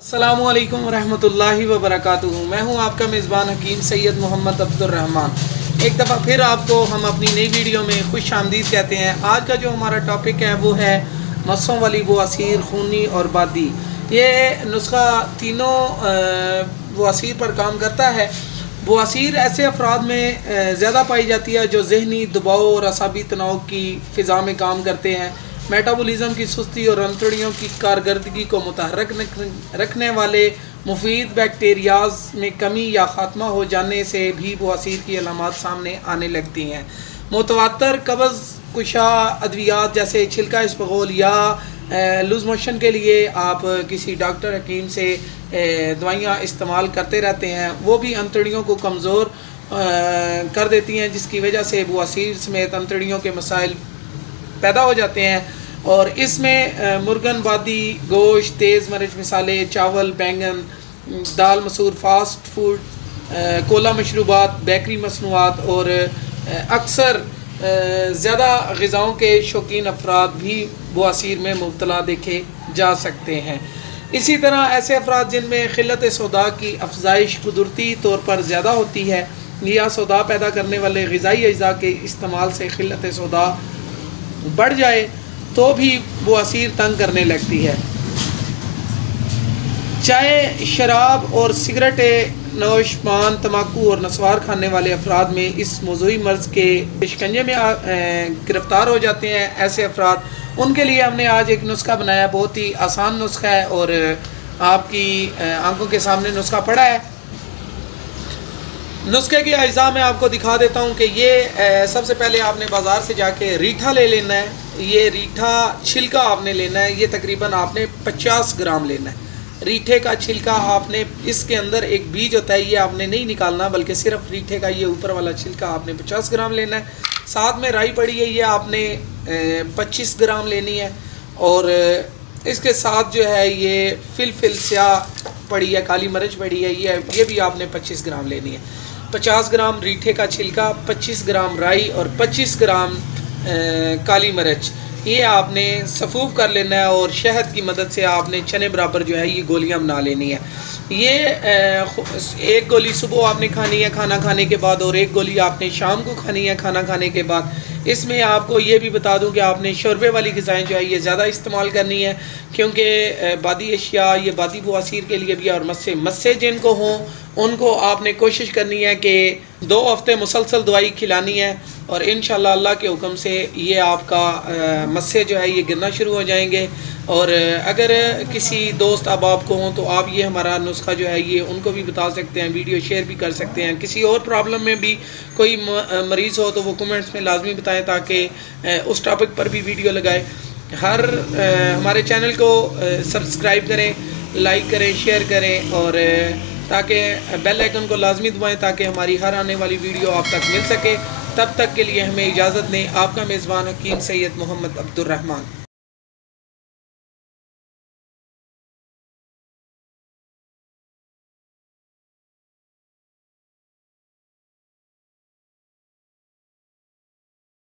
अस्सलामुअलैकुम रहमतुल्लाहि व बरकातुहू। मैं हूं आपका मेज़बान हकीम सैयद मोहम्मद अब्दुर्रहमान। एक दफ़ा फिर आपको हम अपनी नई वीडियो में खुश आमदीद कहते हैं। आज का जो हमारा टॉपिक है वो है मस्सों वाली बवासीर, खूनी और बादी। ये नुस्खा तीनों बवासीर पर काम करता है। बवासीर ऐसे अफराद में ज़्यादा पाई जाती है जो जहनी दबाव और असाबी तनाव की फ़िज़ा में काम करते हैं। मेटाबॉलिज्म की सुस्ती और अंतड़ियों की कारकर्दगी को मुतहर्रिक रखने वाले मुफीद बैक्टीरियाज में कमी या ख़ात्मा हो जाने से भी बवासीर की अलामात सामने आने लगती हैं। मुतवातर कब्ज़ कुशा अद्वियात जैसे छिलका इसबगोल या लूज़ मोशन के लिए आप किसी डॉक्टर हकीम से दवाइयाँ इस्तेमाल करते रहते हैं, वो भी अंतड़ियों को कमज़ोर कर देती हैं, जिसकी वजह से बवासीर समेत अंतड़ियों के मसाइल पैदा हो जाते हैं। और इसमें मुर्गन, बादी, गोश्त, तेज़ मरच मिसाले, चावल, बैंगन, दाल, मसूर, फास्ट फूड, कोला मशरूबात, बेकरी मसनूआत और अक्सर ज़्यादा ग़िज़ाओं के शौकीन अफराद भी बवासीर में मुब्तला देखे जा सकते हैं। इसी तरह ऐसे अफराद जिनमें क़िल्लत सौदा की अफजाइश कुदरती तौर पर ज़्यादा होती है या सौदा पैदा करने वाले ग़िज़ाई अज्जा के इस्तेमाल से क़िल्लत सौदा बढ़ जाए तो भी बवासीर तंग करने लगती है। चाय, शराब और सिगरेट नोश, पान, तम्बाकू और नस्वार खाने वाले अफराद में इस मौजूई मर्ज़ के शिकंजे में गिरफ़्तार हो जाते हैं। ऐसे अफराद, उनके लिए हमने आज एक नुस्खा बनाया। बहुत ही आसान नुस्खा है और आपकी आंखों के सामने नुस्खा पड़ा है। नुस्खे के अज्जा मैं आपको दिखा देता हूँ कि ये सबसे पहले आपने बाज़ार से जाके रीठा ले लेना है। ये रीठा छिलका आपने लेना है। ये तकरीबन आपने 50 ग्राम लेना है। रीठे का छिलका आपने, इसके अंदर एक बीज होता है, ये आपने नहीं निकालना, बल्कि सिर्फ रीठे का ये ऊपर वाला छिलका आपने 50 ग्राम लेना है। साथ में राई पड़ी है, ये आपने 25 ग्राम लेनी है। और इसके साथ जो है ये फिल स्याह पड़ी है, काली मिर्च पड़ी है, ये भी आपने 25 ग्राम लेनी है। 50 ग्राम रीठे का छिलका, 25 ग्राम राई और 25 ग्राम काली मिर्च, ये आपने सफ़ूफ़ कर लेना है। और शहद की मदद से आपने चने बराबर जो है ये गोलियां बना लेनी है। ये एक गोली सुबह आपने खानी है खाना खाने के बाद, और एक गोली आपने शाम को खानी है खाना खाने के बाद। इसमें आपको ये भी बता दूं कि आपने शोरबे वाली ग़िज़ाएँ जो है ये ज़्यादा इस्तेमाल करनी है, क्योंकि बादी अशिया ये बादी बवासीर के लिए भी। और मस्से जिनको हों उनको आपने कोशिश करनी है कि 2 हफ़्ते मुसलसल दवाई खिलानी है, और इंशाअल्लाह अल्लाह के हुक्म से ये आपका मस्से जो है ये गिरना शुरू हो जाएंगे। और अगर किसी दोस्त अहबाब को हों तो आप ये हमारा नुस्खा जो है ये उनको भी बता सकते हैं, वीडियो शेयर भी कर सकते हैं। किसी और प्रॉब्लम में भी कोई मरीज़ हो तो वो कमेंट्स में लाजमी बताएं, ताकि उस टॉपिक पर भी वीडियो लगाए। हमारे चैनल को सब्सक्राइब करें, लाइक करें, शेयर करें, और ताकि बेल आइकन को लाजमी दबाएं ताकि हमारी हर आने वाली वीडियो आप तक मिल सके। तब तक के लिए हमें इजाज़त दें। आपका मेज़बान हकीम सैयद मोहम्मद अब्दुर्रहमान।